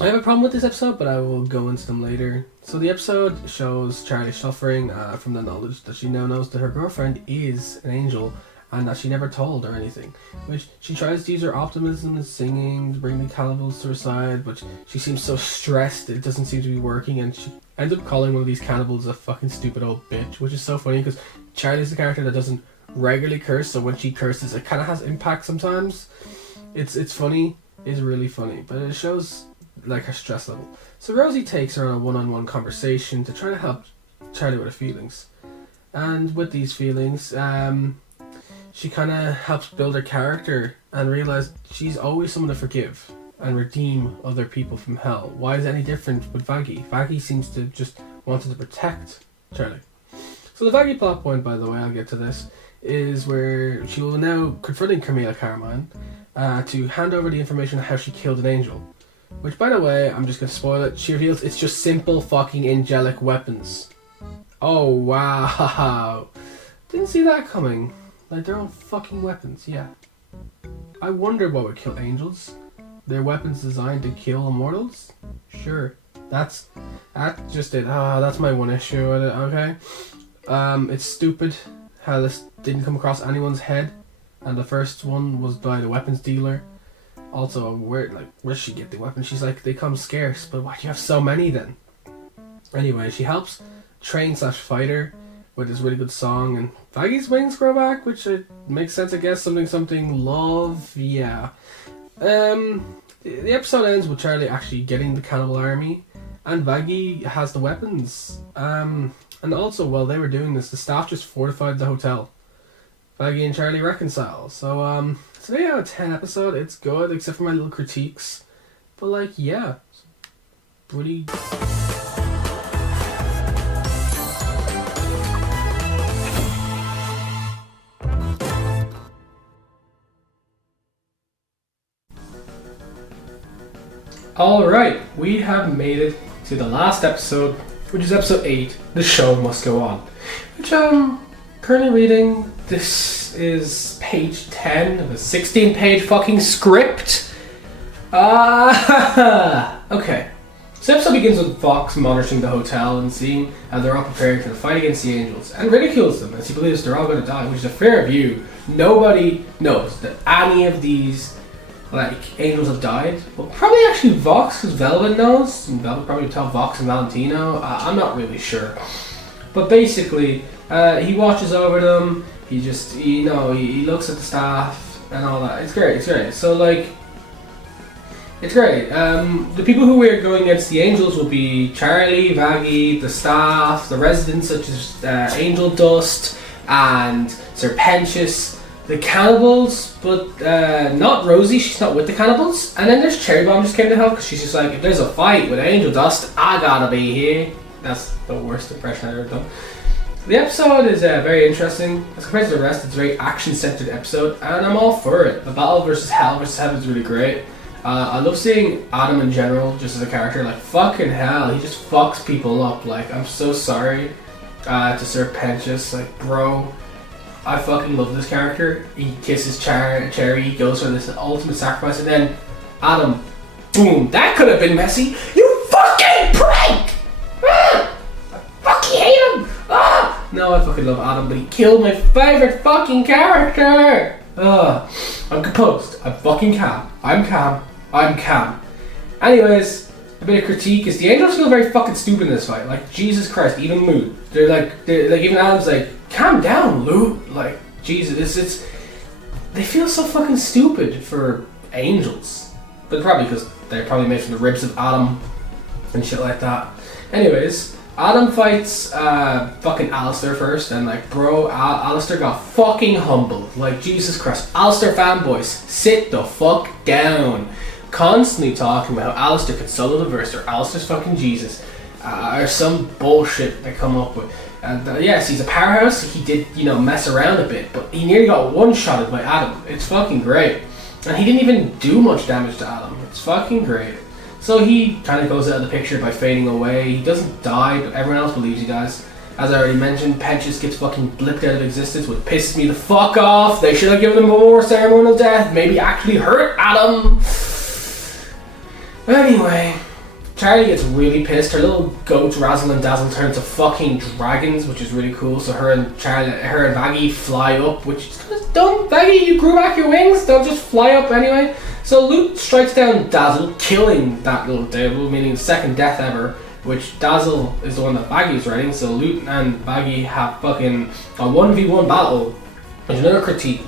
I have a problem with this episode, but I will go into them later. So the episode shows Charlie suffering from the knowledge that she now knows that her girlfriend is an angel, and that she never told or anything. Which she tries to use her optimism and singing to bring the cannibals to her side, but she seems so stressed it doesn't seem to be working, and she ends up calling one of these cannibals a fucking stupid old bitch, which is so funny because Charlie's the character that doesn't regularly curse, so when she curses it kind of has impact sometimes. It's funny, it's really funny, but it shows like her stress level. So Rosie takes her on a one-on-one conversation to try to help Charlie with her feelings, and with these feelings she kind of helps build her character and realize she's always someone to forgive and redeem other people from hell. Why is it any different with Vaggie? Vaggie seems to just wanted to protect Charlie. So the Vaggie plot point, by the way, I'll get to this, is where she will now confronting Camila Carmine to hand over the information on how she killed an angel. Which, by the way, I'm just going to spoil it. She reveals it's just simple fucking angelic weapons. Oh, wow. Didn't see that coming. Like, their own fucking weapons, yeah. I wonder what would kill angels. Their weapons designed to kill immortals? Sure. That's just it. That's my one issue with it, okay? It's stupid how this didn't come across anyone's head. And the first one was by the weapons dealer. Also, where'd she get the weapon? She's like, they come scarce, but why do you have so many then? Anyway, she helps train/fighter with this really good song, and Baggy's wings grow back, which makes sense, I guess. Something love, yeah. The episode ends with Charlie actually getting the cannibal army, and Baggy has the weapons. And also, while they were doing this, the staff just fortified the hotel. Baggy and Charlie reconcile. So, it's an 8 out of 10 episode. It's good, except for my little critiques. But, like, yeah. Pretty... Alright, we have made it to the last episode, which is episode 8, The Show Must Go On. Which I'm currently reading. This is page 10 of a 16-page fucking script. Okay. So the episode begins with Fox monitoring the hotel and seeing how they're all preparing for the fight against the angels, and ridicules them as he believes they're all going to die, which is a fair view. Nobody knows that any of these angels have died. Well, probably actually Vox, because Velvet knows, and Velvet probably would tell Vox and Valentino. I'm not really sure. But basically, he watches over them, he looks at the staff and all that. It's great. So, it's great. The people who we're going against the angels will be Charlie, Vaggy, the staff, the residents such as Angel Dust and Serpentious, the cannibals, but not Rosie, she's not with the cannibals. And then there's Cherry Bomb just came to help because she's just like, if there's a fight with Angel Dust, I gotta be here. That's the worst impression I've ever done. The episode is very interesting. As compared to the rest, it's a very action-centered episode, and I'm all for it. The battle versus Hell versus Heaven is really great. I love seeing Adam in general, just as a character. Like, fucking hell, he just fucks people up. Like, I'm so sorry to Serpentious. Like, bro, I fucking love this character. He kisses Cherry, he goes for this ultimate sacrifice, and then Adam, boom, that could have been messy. You fucking prick! I fucking hate him! No, I fucking love Adam, but he killed my favorite fucking character! I'm composed. I'm fucking calm. I'm calm. Anyways, a bit of critique is the angels feel very fucking stupid in this fight. Like, Jesus Christ, even Loot. They're like, even Adam's like, calm down, Loot. Like, Jesus, they feel so fucking stupid for angels. But probably because they're probably made from the ribs of Adam and shit like that. Anyways, Adam fights fucking Alistair first, and like, bro, Alistair got fucking humbled. Like, Jesus Christ, Alistair fanboys, sit the fuck down. Constantly talking about how Alistair could solo the verse, or Alistair's fucking Jesus, or some bullshit they come up with. And yes, he's a powerhouse. He did, mess around a bit, but he nearly got one-shotted by Adam. It's fucking great. And he didn't even do much damage to Adam. It's fucking great. So he kind of goes out of the picture by fading away. He doesn't die, but everyone else believes he dies. As I already mentioned, Pentious gets fucking blipped out of existence, which pisses me the fuck off. They should have given him a more ceremonial death. Maybe actually hurt Adam. Anyway, Charlie gets really pissed. Her little goats, Razzle and Dazzle, turn into fucking dragons, which is really cool. So her and Vaggy fly up, which is kind of dumb. Vaggy, you grew back your wings. They'll just fly up anyway. So Loot strikes down Dazzle, killing that little devil, meaning the second death ever, which Dazzle is the one that Vaggy is riding. So Loot and Vaggy have fucking a 1v1 battle. There's another critique.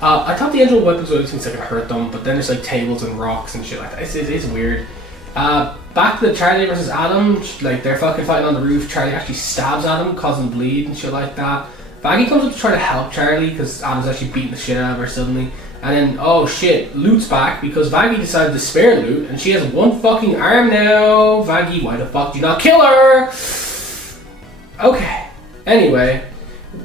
I thought the angel weapons were things that could hurt them, but then there's like tables and rocks and shit like that. It's weird. Back to the Charlie versus Adam, like they're fucking fighting on the roof. Charlie actually stabs Adam, causing bleed and shit like that. Vaggy comes up to try to help Charlie because Adam's actually beating the shit out of her suddenly. And then, oh shit, Loot's back because Vaggy decided to spare Loot and she has one fucking arm now. Vaggy, why the fuck do you not kill her? Okay. Anyway,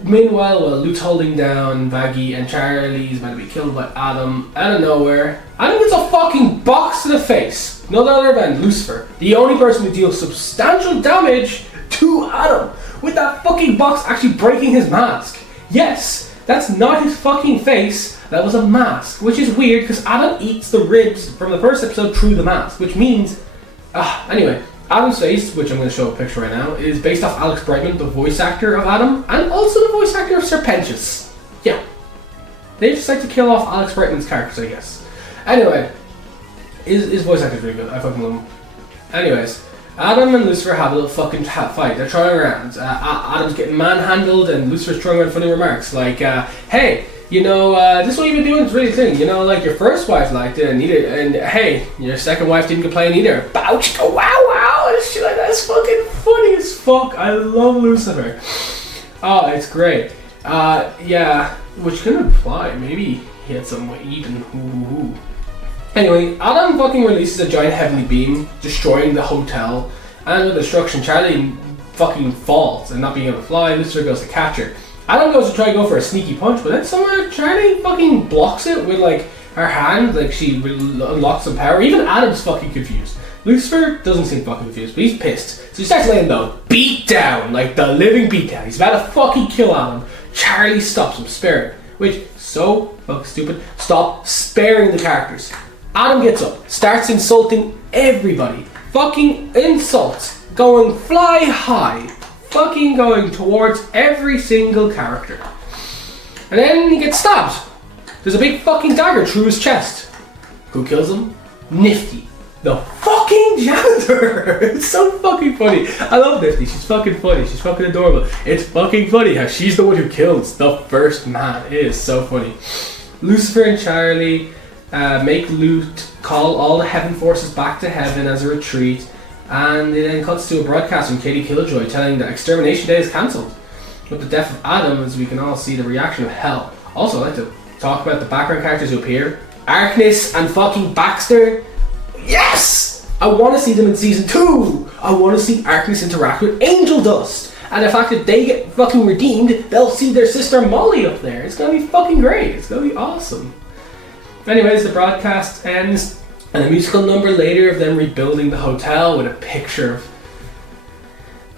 Meanwhile, while Luke's holding down Baggy and Charlie's about to be killed by Adam, out of nowhere, Adam gets a fucking box to the face. None other than Lucifer, the only person who deals substantial damage to Adam, with that fucking box actually breaking his mask. Yes, that's not his fucking face, that was a mask, which is weird because Adam eats the ribs from the first episode through the mask, which means... anyway, Adam's face, which I'm going to show a picture right now, is based off Alex Brightman, the voice actor of Adam, and also the voice actor of Serpentious. Yeah. They just like to kill off Alex Brightman's characters, I guess. Anyway, his voice actor's really good. I fucking love him. Anyways, Adam and Lucifer have a little fucking fight. They're throwing around. Adam's getting manhandled, and Lucifer's throwing around funny remarks like, hey, you know, this what you've been doing is really thing. You know, like your first wife liked it and needed it, and hey, your second wife didn't complain either. Ouch! Wow! Wow! And shit like that. It's fucking funny as fuck. I love Lucifer. Oh, it's great. Yeah, which can imply maybe he had some weight even. Ooh. Anyway, Adam fucking releases a giant heavenly beam, destroying the hotel, and with destruction, Charlie fucking falls and not being able to fly. Lucifer goes to catch her. Adam goes to try to go for a sneaky punch, but then somehow Charlie fucking blocks it with like her hand, like she unlocks some power. Even Adam's fucking confused. Lucifer doesn't seem fucking confused, but he's pissed. So he starts laying down, beat down, like the living beat down. He's about to fucking kill Adam. Charlie stops him, sparing, which so fucking stupid. Stop sparing the characters. Adam gets up, starts insulting everybody. Fucking insults, going fly high. Fucking going towards every single character. And then he gets stabbed. There's a big fucking dagger through his chest. Who kills him? Nifty. The fucking janitor! It's so fucking funny. I love Nifty. She's fucking funny. She's fucking adorable. It's fucking funny how she's the one who kills the first man. It is so funny. Lucifer and Charlie make Luke call all the heaven forces back to heaven as a retreat. And it then cuts to a broadcast from Katie Killjoy telling that Extermination Day is cancelled. With the death of Adam, as we can all see the reaction of hell. Also, I'd like to talk about the background characters who appear. Arkness and fucking Baxter. Yes! I want to see them in season 2. I want to see Arkness interact with Angel Dust. And the fact that they get fucking redeemed, they'll see their sister Molly up there. It's going to be fucking great. It's going to be awesome. Anyways, the broadcast ends. And a musical number later of them rebuilding the hotel with a picture of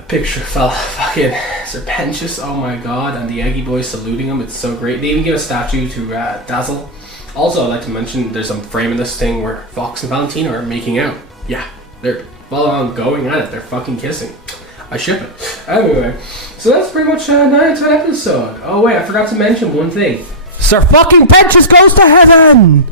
fucking Serpentious, oh my god, and the Eggy boys saluting him. It's so great. They even give a statue to Dazzle. Also, I'd like to mention there's some frame in this thing where Fox and Valentina are making out. Yeah, they're full on going at it. They're fucking kissing. I ship it. Anyway, so that's pretty much 9 out of 10 episode. Oh wait, I forgot to mention one thing. Sir fucking Pentious goes to heaven!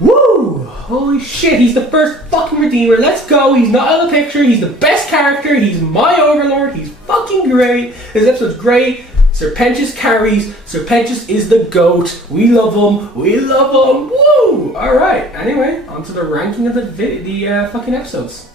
Woo! Holy shit, he's the first fucking Redeemer. Let's go. He's not out of the picture. He's the best character. He's my overlord. He's fucking great. This episode's great. Serpentious carries. Serpentious is the GOAT. We love him. We love him. Woo! Alright, anyway, on to the ranking of the fucking episodes.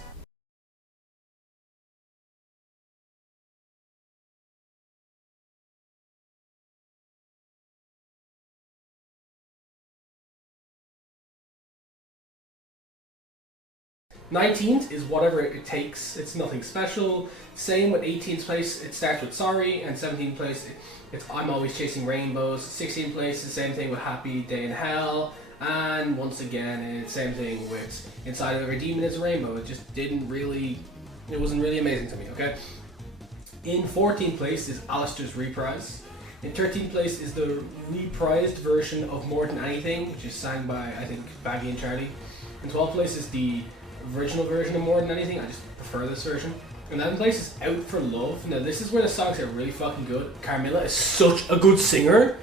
'19th is whatever it takes. It's nothing special. Same with 18th place. It starts with Sorry, and 17th place. It's I'm Always Chasing Rainbows. 16th place. The same thing with Happy Day in Hell. And once again, it's same thing with Inside of Every Demon is a Rainbow. It just didn't really. It wasn't really amazing to me. Okay. In 14th place is Alistair's Reprise. In 13th place is the reprised version of More Than Anything, which is sang by I think Baggy and Charlie. In 12th place is the original version of More Than Anything. I just prefer this version. In 11th place is Out for Love. Now this is where the songs are really fucking good. Carmilla is such a good singer.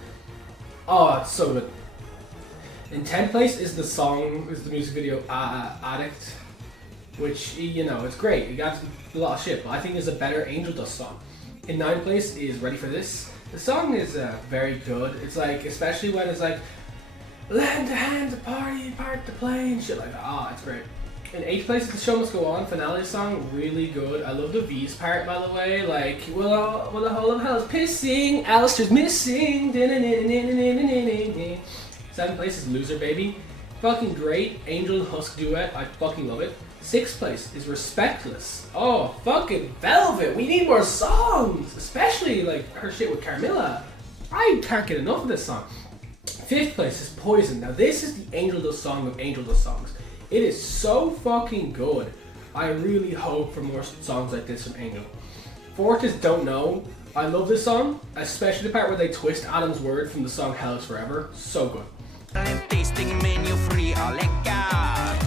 Oh, it's so good. In 10th place is the music video Addict, which, you know, it's great. You got a lot of shit, but I think there's a better Angel Dust song. In 9th place is Ready for This. The song is very good. It's like, especially when it's like lend a hand to party, part to play, and shit like that. Ah, it's great. In 8th place is The Show Must Go On, finale song, really good. I love the V's part, by the way, like, well, the whole of hell is pissing, Alistair's missing, 7th place is Loser Baby. Fucking great. Angel and Husk duet. I fucking love it. 6th place is Respectless. Oh, fucking Velvet. We need more songs. Especially like her shit with Carmilla. I can't get enough of this song. 5th place is Poison. Now this is the Angel Dust song of Angel Dust songs. It is so fucking good. I really hope for more songs like this from Angel. 4th is Don't Know. I love this song, especially the part where they twist Adam's word from the song Hell Is Forever. So good. I'm tasting menu free, oh my god.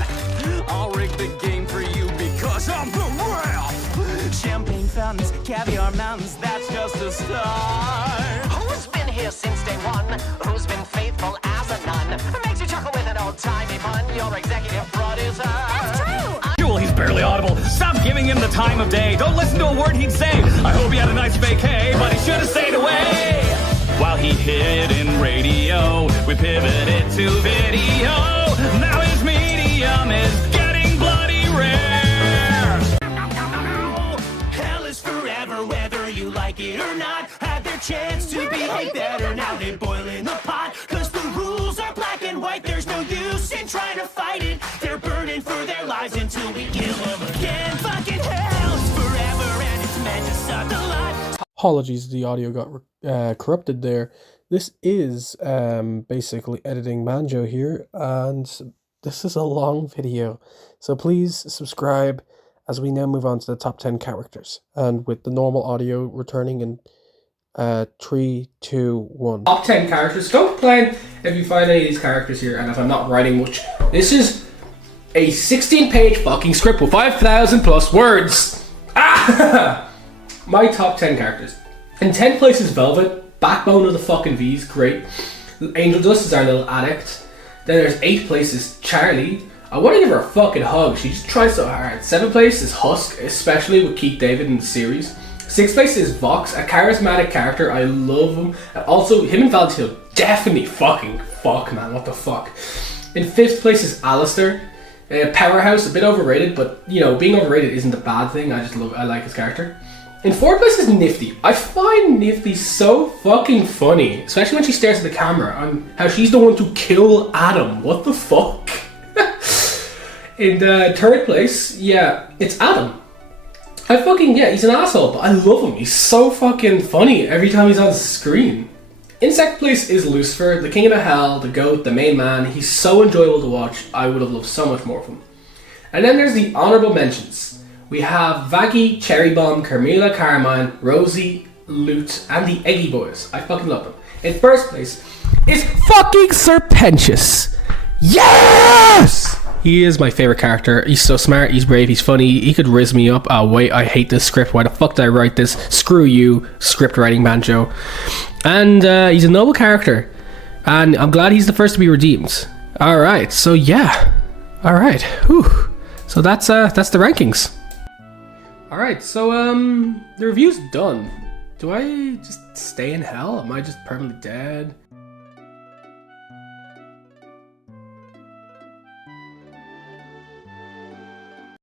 I'll rig the game for you because I'm the ref. Champagne fountains, caviar mountains, that's just a start. Who's been here since day one? Who's been faithful as a nun? Makes you chuckle with an old-timey pun. Your executive producer. That's true! He's barely audible. Stop giving him the time of day. Don't listen to a word he'd say. I hope he had a nice vacay, but he should have stayed away. While he hid in radio, we pivoted to video. Now his medium is getting bloody rare. Hell is forever, whether you like it or not. Had their chance to behave better, now they boil in the pot. Cause the rules are black and white, there's no use in trying to fight it. They're burning for their lives until we kill them again. Fucking hell's forever and it's meant to suck the life. Apologies, the audio got corrupted there. This is basically editing Banjo here, and this is a long video. So please subscribe as we now move on to the top 10 characters. And with the normal audio returning in 3, 2, 1. Top 10 characters. Don't complain if you find any of these characters here, and if I'm not writing much. This is a 16-page fucking script with 5,000 plus words. Ah! My top 10 characters. In 10th place is Velvet, backbone of the fucking V's, great. Angel Dust is our little addict. Then there's 8th place is Charlie. I want to give her a fucking hug, she just tries so hard. 7th place is Husk, especially with Keith David in the series. 6th place is Vox, a charismatic character, I love him. And also, him and Valentino definitely fucking fuck, man, what the fuck. In 5th place is Alistair. Powerhouse, a bit overrated, but you know, being overrated isn't a bad thing. I like his character. In 4th place is Nifty. I find Nifty so fucking funny, especially when she stares at the camera. How she's the one to kill Adam. What the fuck? In the 3rd place, yeah, it's Adam. He's an asshole, but I love him. He's so fucking funny every time he's on screen. In 2nd place is Lucifer, the king of the hell, the goat, the main man. He's so enjoyable to watch. I would have loved so much more of him. And then there's the honorable mentions. We have Vaggy, Cherry Bomb, Carmilla, Carmine, Rosie, Lute, and the Eggy Boys. I fucking love them. In 1st place is fucking Serpentious. Yes! He is my favorite character. He's so smart, he's brave, he's funny. He could rizz me up. Oh wait, I hate this script. Why the fuck did I write this? Screw you, script writing Banjo. And he's a noble character. And I'm glad he's the first to be redeemed. Alright, so yeah. Alright, whew. So that's the rankings. Alright, so the review's done. Do I just stay in hell? Am I just permanently dead?